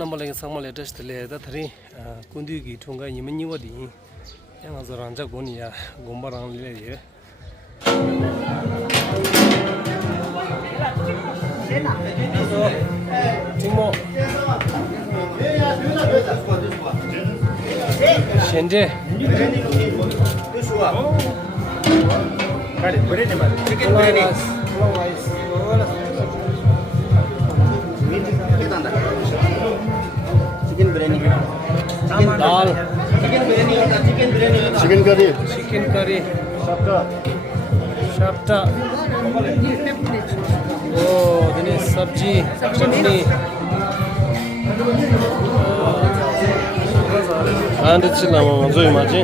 number like some latest the three Kundi Tunga Yimini and as a Ranja Gonia Gombaran Lady. Timo Shende chicken biryani dal chicken curry shapta oh then sabji chutney and it's lama joy maji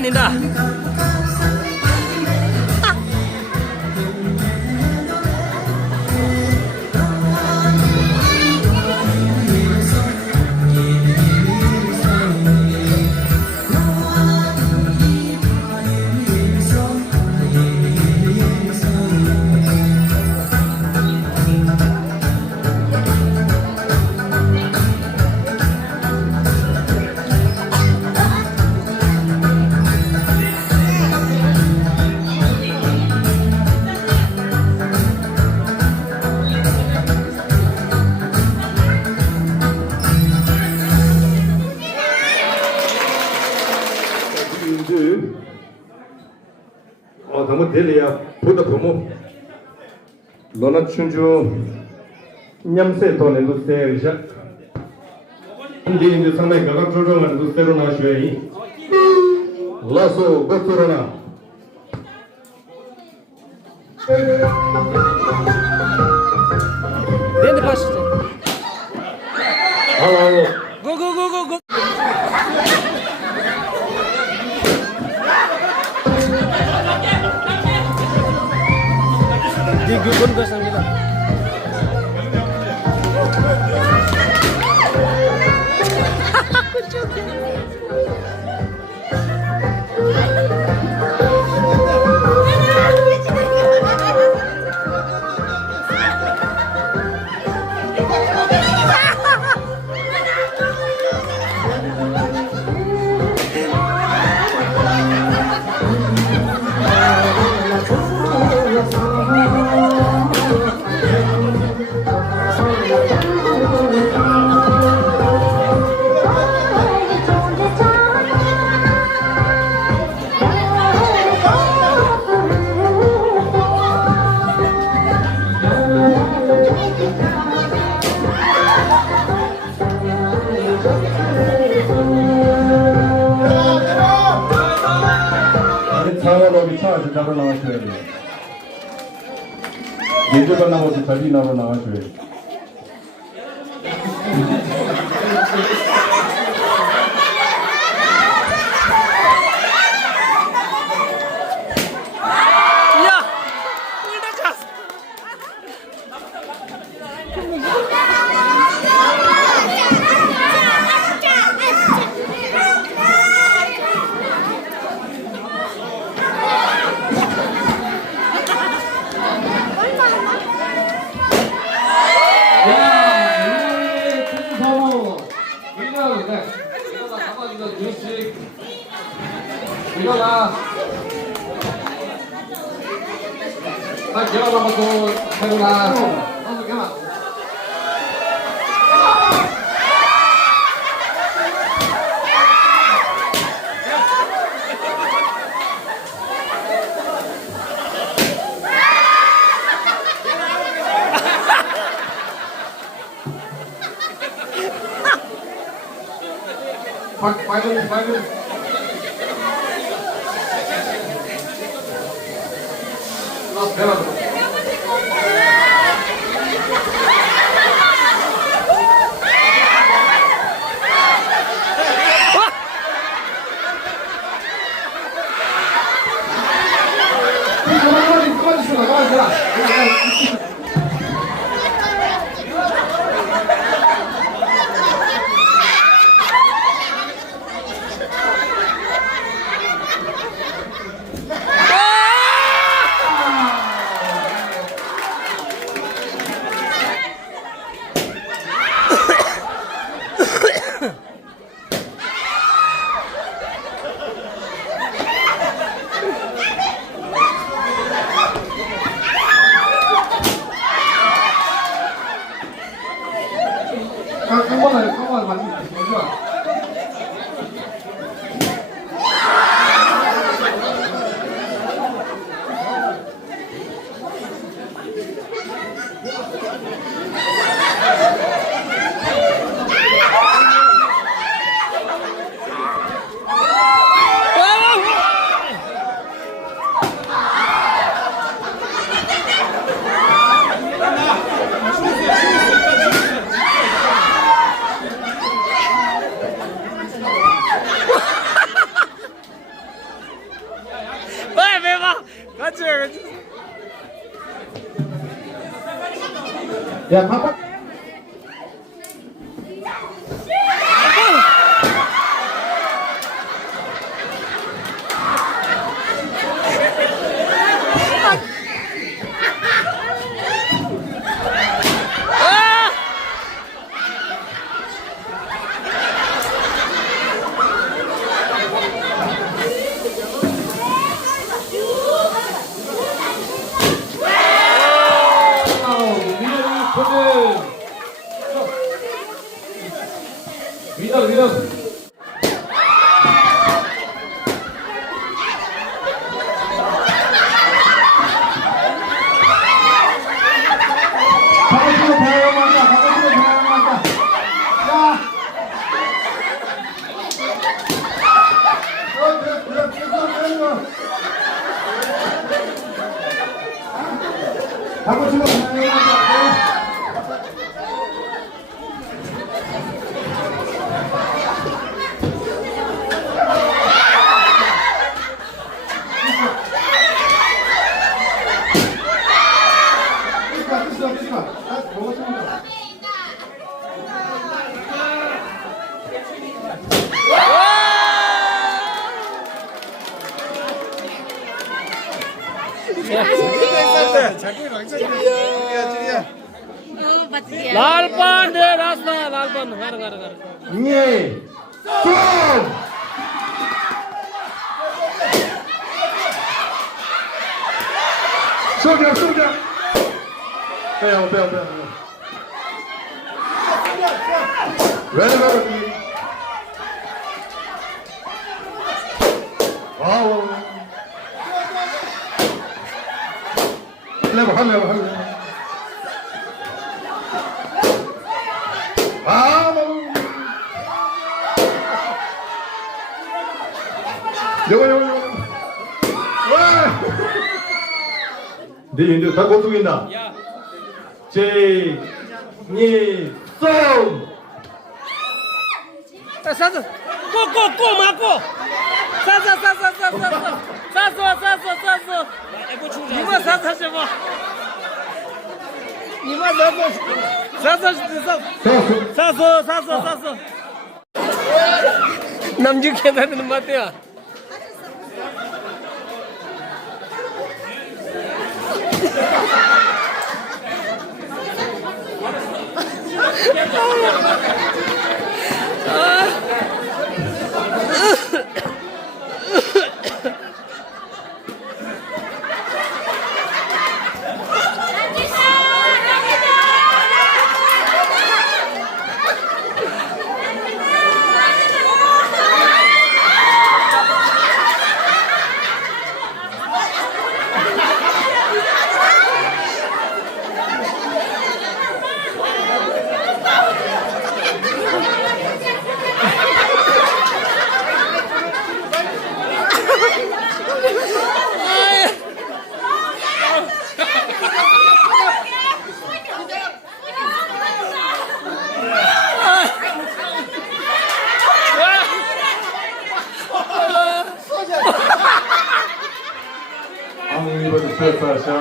Ninda 너무 델리야 보다 보모 너나 춘주 냠세 돈에 두세 이제 근데 이제 상당히 가각 조정한 두세로 나셔이 라소 고토로나 랜드 파시죠. 하나, 고고고고고. 디그건 것입니다. 상어로 차에서 잡아 나가셔야 돼요. 예조가 나오지 자리 나로 나가셔야 돼요. 야! 꿀다 찼어. 일어나. 딱 일어나고 일어나. 너도 일어나. 빨리. 한번 만지. 같이. 야, 가까. 포즈 하고 치고 लाल पान दे रास्ता लाल पान घर घर घर 예. 좀. 쏘자 쏘자. 빼요 빼요 빼요. 왜 그러니? 와우. 할래. 아, 여보. 와! 네 인도 다 고통인다. 제, 니, 쏨! 사서 꼬꼬꼬 마꼬 사서 이마 사서 좀 이마 사서 남주 계산은 맞대요.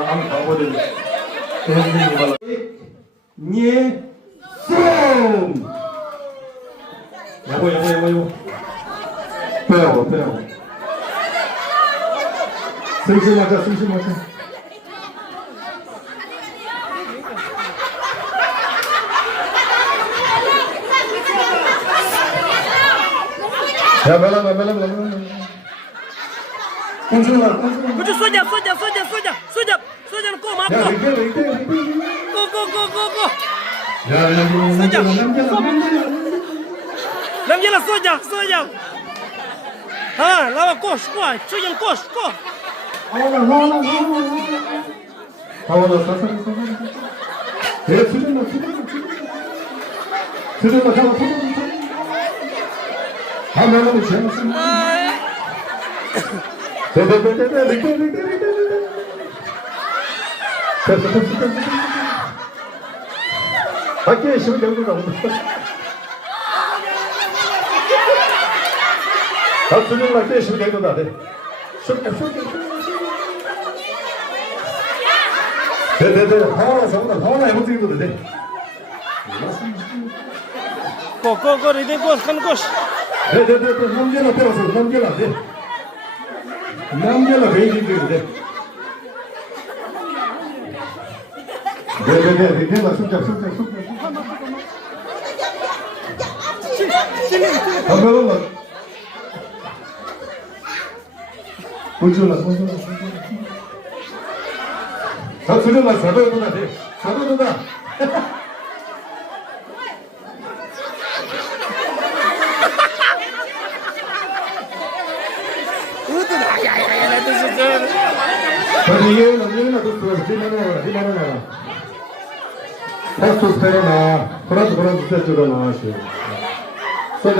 아무 광고들 선생님이 니 쏨! 여보 빼요 숨쉬 맞아 야 멜라 꽁충아 그저 쏘자는 꼬 맞고 야 꼬꼬꼬꼬꼬 야 남자라 쏘자 아 나와 꼬 쏘자 꼬 하와나 사사 내 수준나 다 나가면 재밌습니다 밖에 있으면 정도가 없는데 박수님 밖에 있으면 정도가 돼 하와나 해보세요 돼 꼬 리듬 꼬 남겨라 빼어서 남겨라 돼 남겨라 베이징 돼 네, 숨자. 담배가 본줄라. 자, 수련아, 사도보다 돼. 사도보다. 야야야 나 진짜 이게 남녀나 또 지나나. 테스토스테로나 프란스 세트가 나와시오. 쏘자.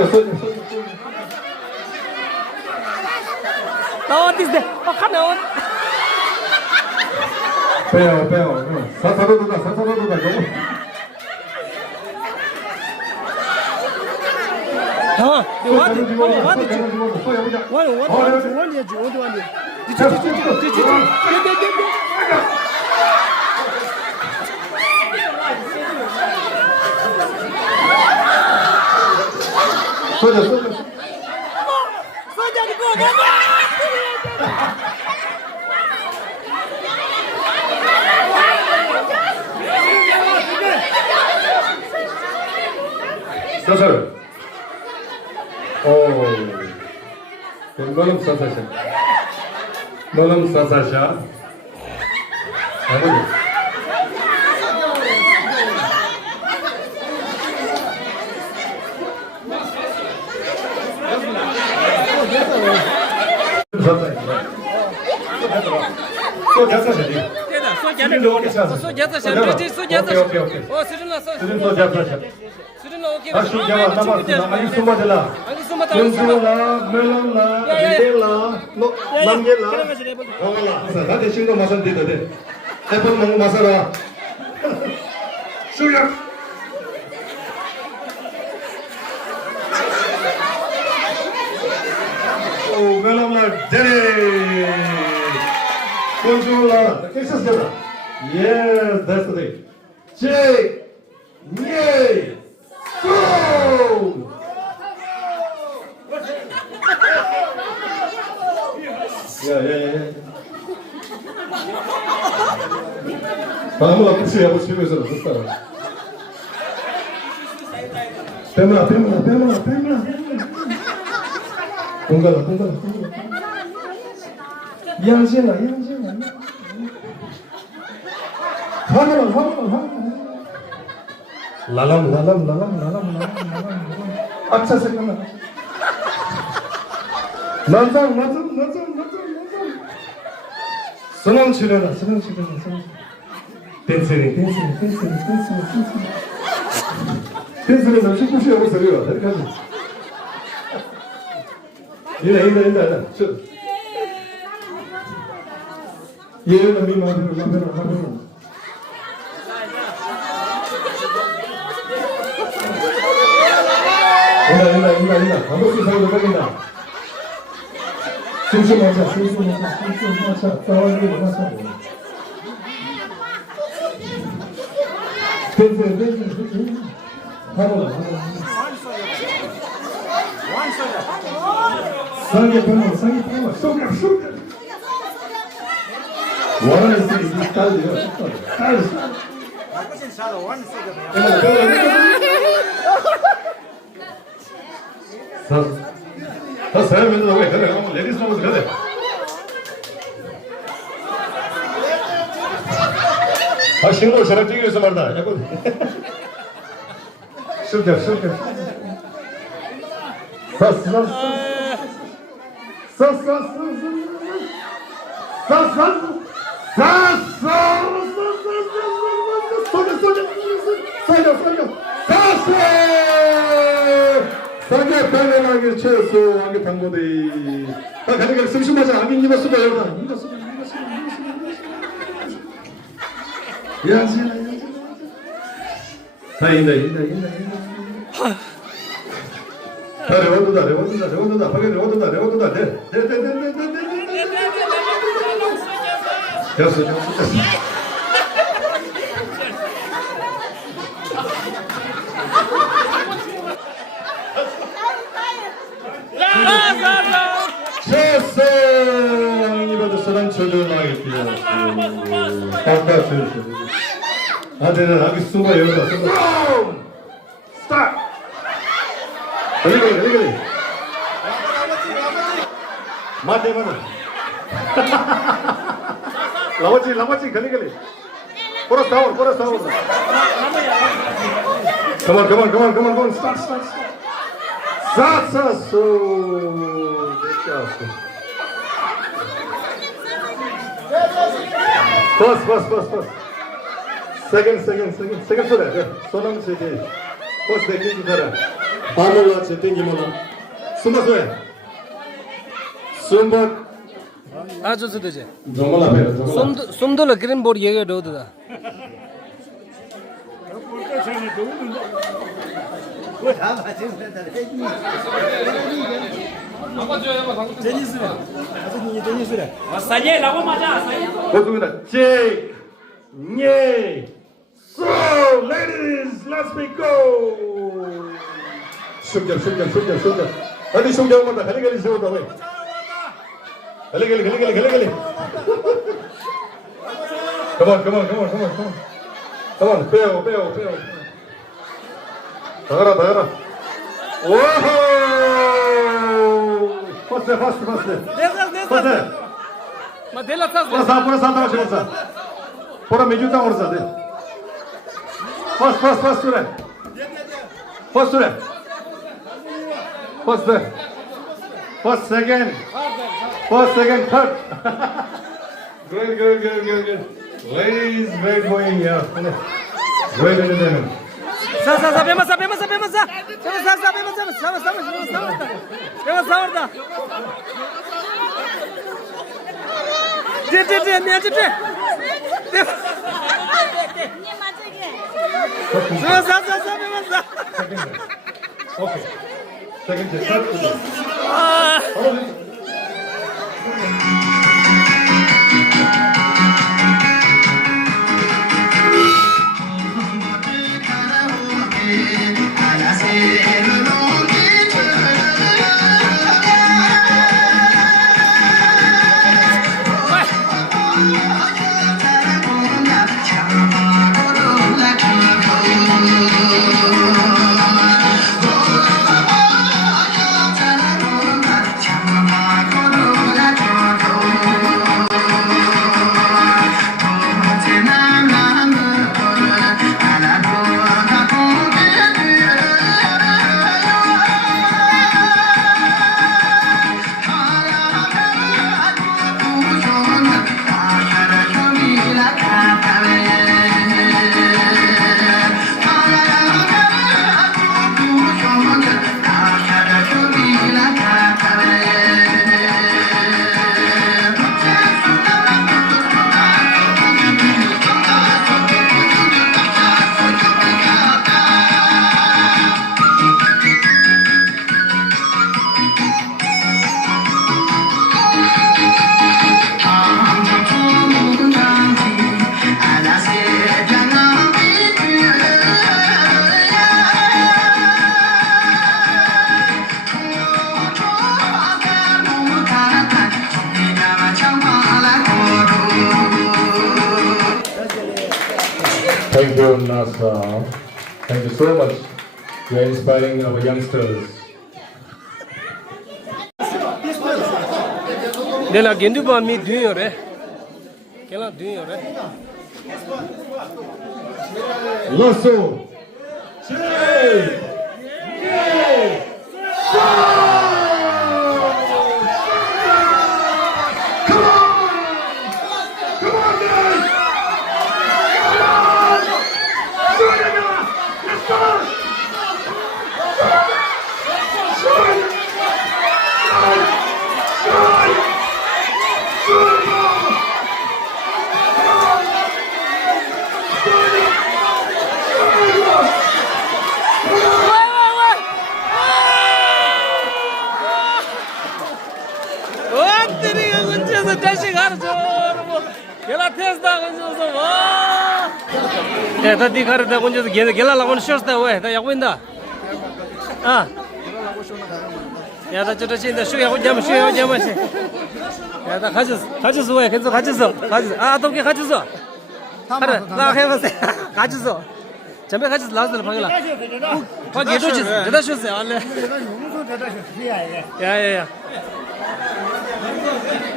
나와 디스 칸 나와 빼요. 사사로도다. 너무. 아, 완이 사살. 너는 사사샤. 아버지. Yes, that's the thing. J, yay, go! Yeah. 방금 앞에서 야구 치면서 좋다. 빼물아. 공간아. 양신아. 화면. 라람. 악차 잠깐만. 난장. 선왕 치려라. 댄스리. 댄스리는 축구시 하고 소리가 이렇게 하지. 이래. 얘는 미마들. 인다. 감독수 사이로 걸린다. 숨쉬면서. 떠올리면서. 댄스. 하고. 상계 편을. 쏘게. 원하는 스타일이 딸이요. 다 사야면 돼. 그래. 레디스 나오면 그래. 신고 잘할 뛰기 위해서 말다. 술자. 사게 빨래나게 채소 하게 당고대. 가니까 심심하자. 아긴 입어 쓰다 여러분. 양신아. 다 인다. 레원도다. 파게 레원도다. 네. 됐어. 이번에 사람 초전하겠대요. 바깥에서 아들은 아기 숨어 열다. 스탑. 걸리. 맞대. 라마치 걸리. 보라 싸워. Come on. Start. First. Second 소남 세계. First 대기 기타라. 바로라 제땡기 모나. 숨바소에. 숨바 아주 되지. 정말 앞에 정말. 솜돌 그린 보리 얘기 넣어도 고맙습니다. 제, 예, so ladies, let's be go. 숨겨. 어디 숨겨온다. 갈리갈리 세운다 왜? 갈리갈리. Come on, 빼요. 나가라. 와우! 파스. 마 델라타스 Pura saata. Pura mejuta orsa de. Pas sure. First second, third. Good. Ladies, great going, yeah. Great entertainment. 사 배마사 Okay. Second, third. Thank you, NASA. Thank you so much. You are inspiring our youngsters. 내가 겐두바 미 뒤요래. 걔라 뒤요래. Lasso. 다시 가르쳐. 걔라 테스트하고 있어서 와. 야, 다디 가르다 혼자서 걔라 라고는 쉬었다 왜? 다 야고 있다. 아. 야, 다 저러 신다. 쉬어야고 잠. 야, 다 가졌어 왜? 계속 가졌어. 아, 어떻게 가졌어? 그래, 나 해보세요. 가졌어. 잠배 가졌어. 라스를 방글라. 봐, 얘도지. 대다 쉬었어요. 알래. 야.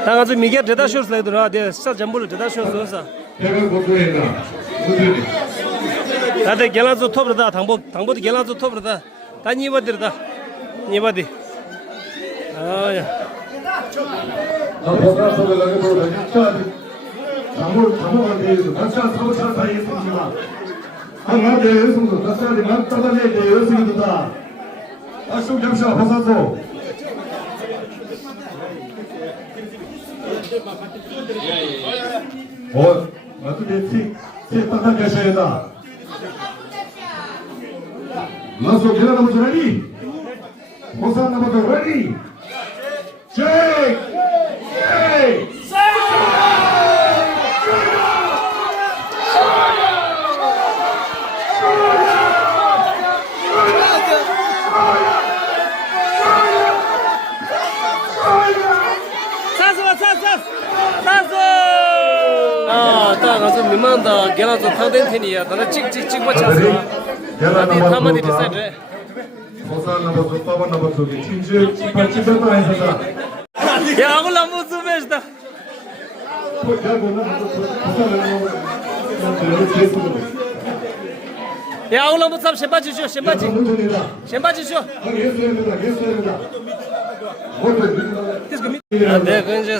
당아주 미게 대다 쉬었어요. 돼. 사 전부를 대다 쉬었어. 내가 고소했나? 무슨? 다들 gel라조 톱르다. 당보도 gel라조 톱르다. 다 니버들다. 니버디. 아야. 보다 소리를 보다 진짜 장모가 되어서 같이 사고 차 사이에 있습니다. 한가대 여성도 같이 만 따다내 여성이다. 아좀 잠시만 벗어서. 어떻게 딱딱 가셔야 된다. 마소 계란 나무도 레디. 호산 나무도 레디. 제이. 딱 가서 미만다 게라서 타된 테니야. 나는 찍찍찍 맞췄어. 계란 어디 타마디 나무도 디사이드. 호산 나무도 빠반 나무도 진주 찌발찌발도 아니잖아. 야, 아굴 한번 쏘매시다. 야, 아굴 한번 참 셴바지쇼, 셴바지. 셴바지쇼. 네, 근데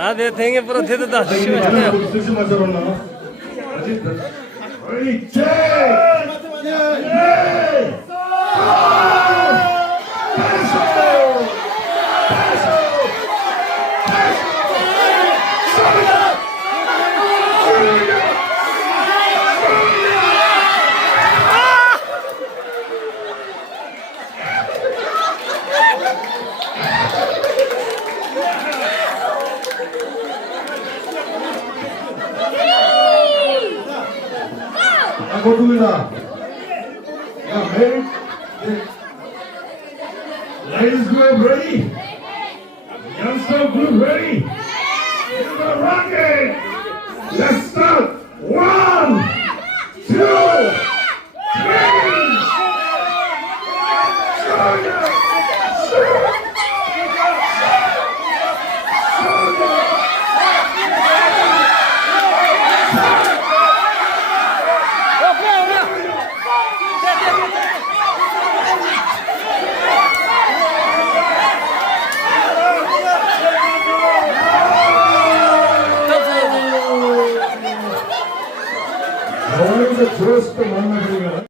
아, 내 댕에 불어 대다. 심해졌네요. 고맙습니다. Ladies group ready? Youngster group ready? We're rocking! Let's start! 1, 2, 3! 영화에서 들었을 때 만나보면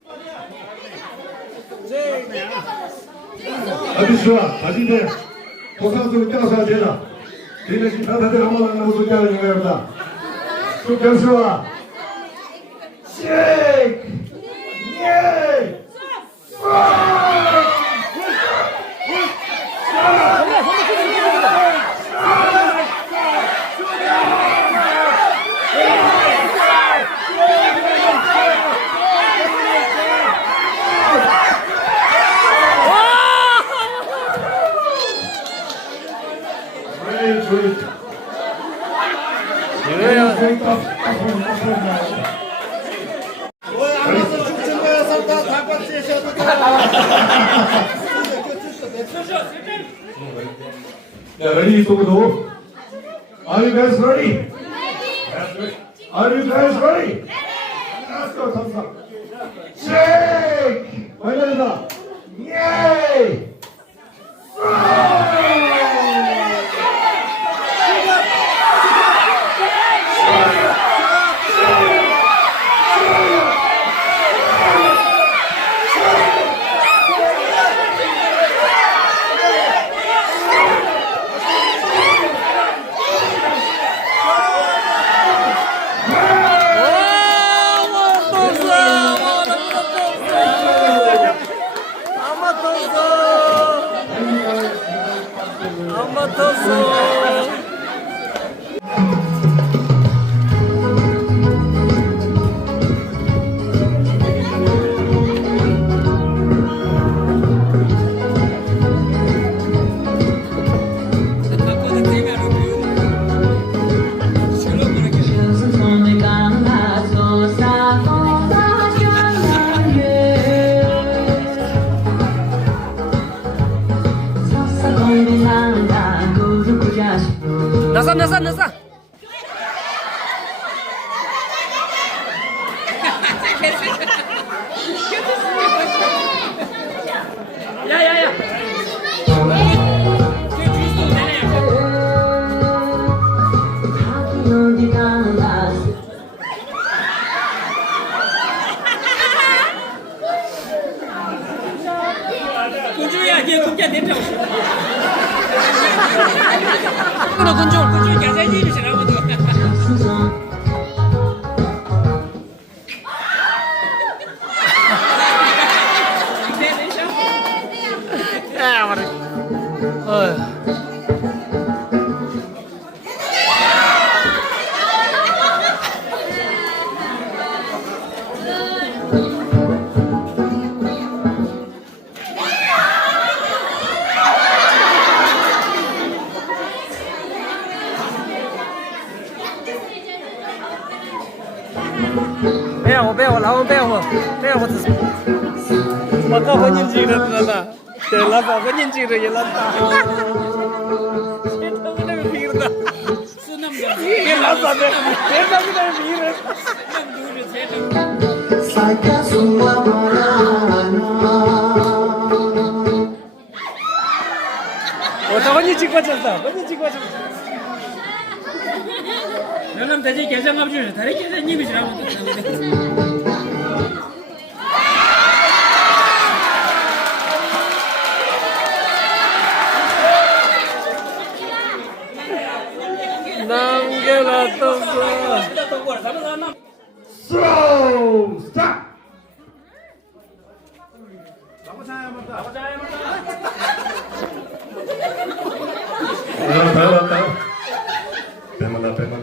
아주 좋아. 가진데 고상수를 껴서 되나 니네 다들 한번 만나보고 있다는 영화입니다. 또 변수와 쉐이크 예 ready to go? Are you guys ready? Are you guys ready? Let's go, thumbs up. Shake! 완전이다. Yay! 나사. 야야야. 공주야, 얘 국자 내려. 이거는 군중 계산님이시라고. 야, 말해. 배워, 라운 배워. Maka penyinjiran nana, dalam apa penyinjiran ya lanta. Kita kita pikir dah. Sunam dah. Kita lanta dah. Kita pikir. Sunam dulu saya. Saya semua marana. Oh, penyinjik macam tu. Penyinjik macam tu. Dalam tadi kerja ngap je, tadi kerja ni bisa ramu tu. So, stop. 배만.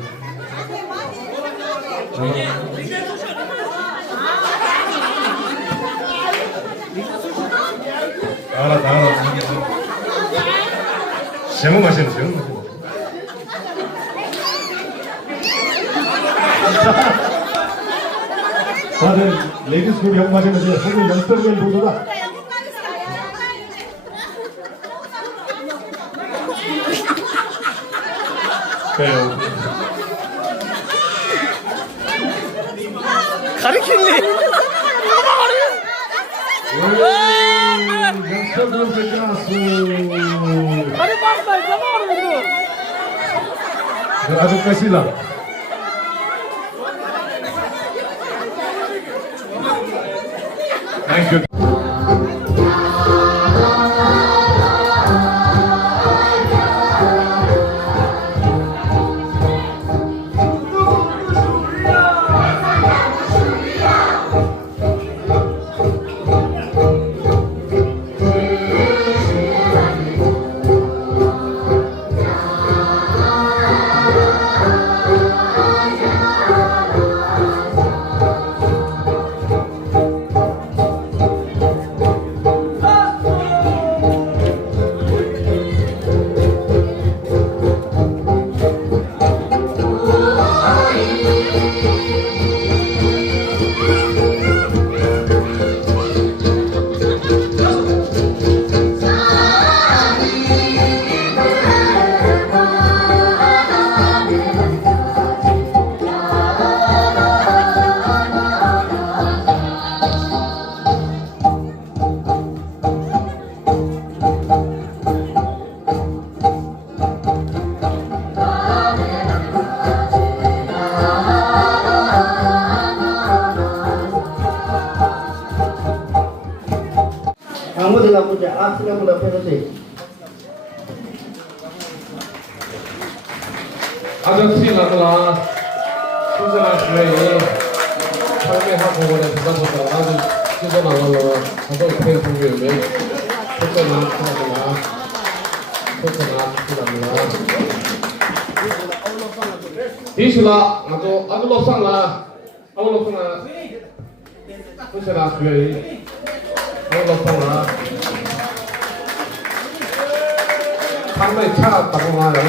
알아. 세모 마시는. 다들 레디스쿨 영마시면서 오늘 연습을 보도다. 그래요. 가르치네. 연습을 끝났어. 아니 빨리 잡아버려. 아주 까실라. Thank you. 아무데나 보자. 아무데나 패러디. 아저씨 나들아 순전한 주행이 삶의 한 부분에 부담보다 아주 순전한 걸로 가족 입행 공유를 속전한 피랍니다. 디슈라 아주 롭상라 아주 롭상라 순전한 주행이 아주 롭상라 상당히 차갑다고 말하는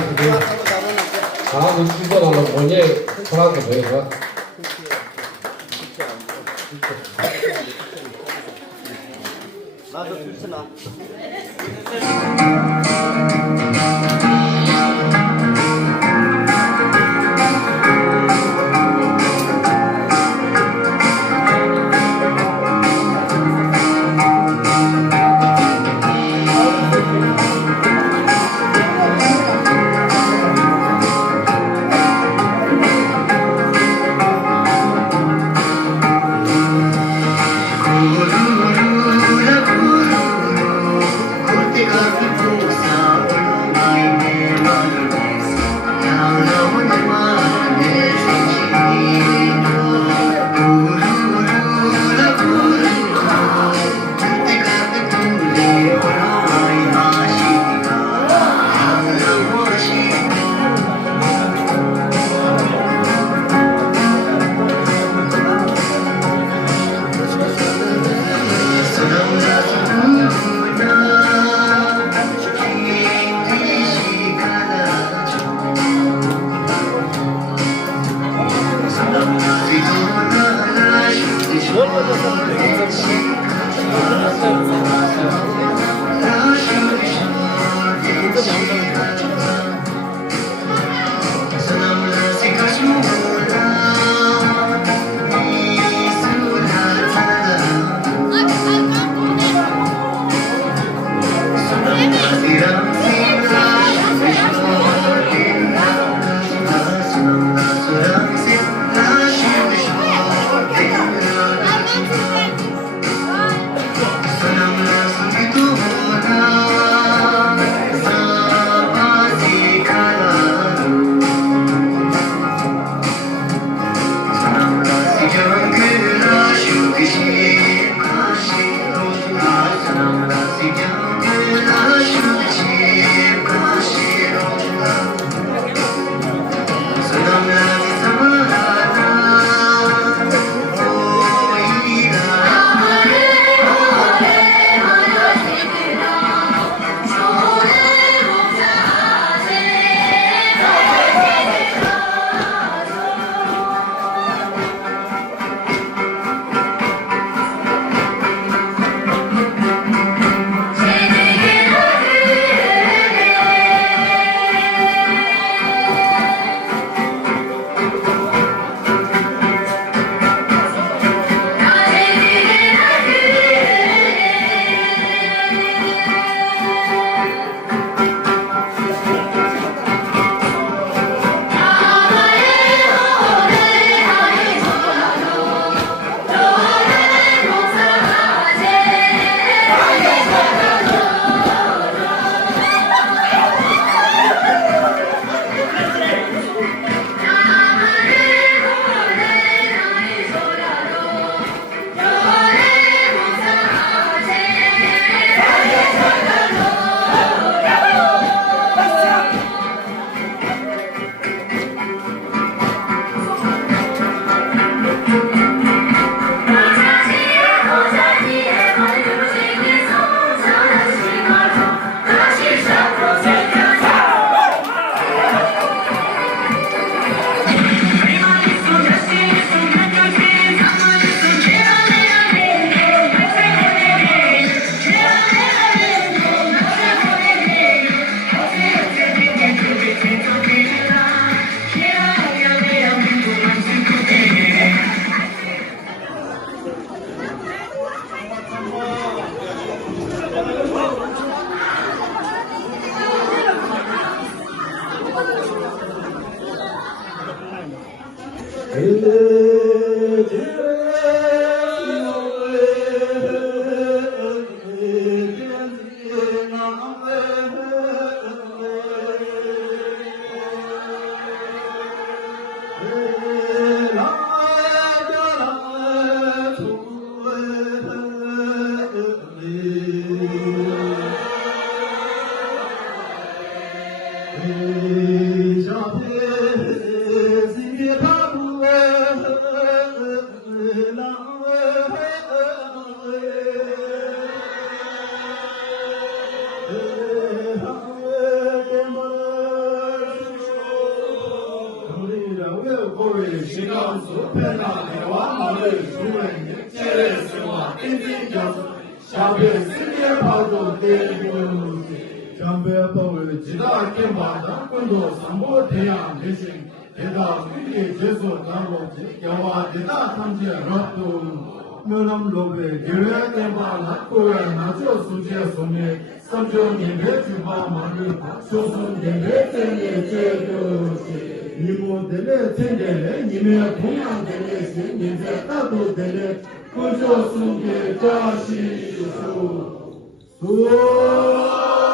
아무 시도나 뭐니 그런 거 되나? 나도 좋으나. Corte 오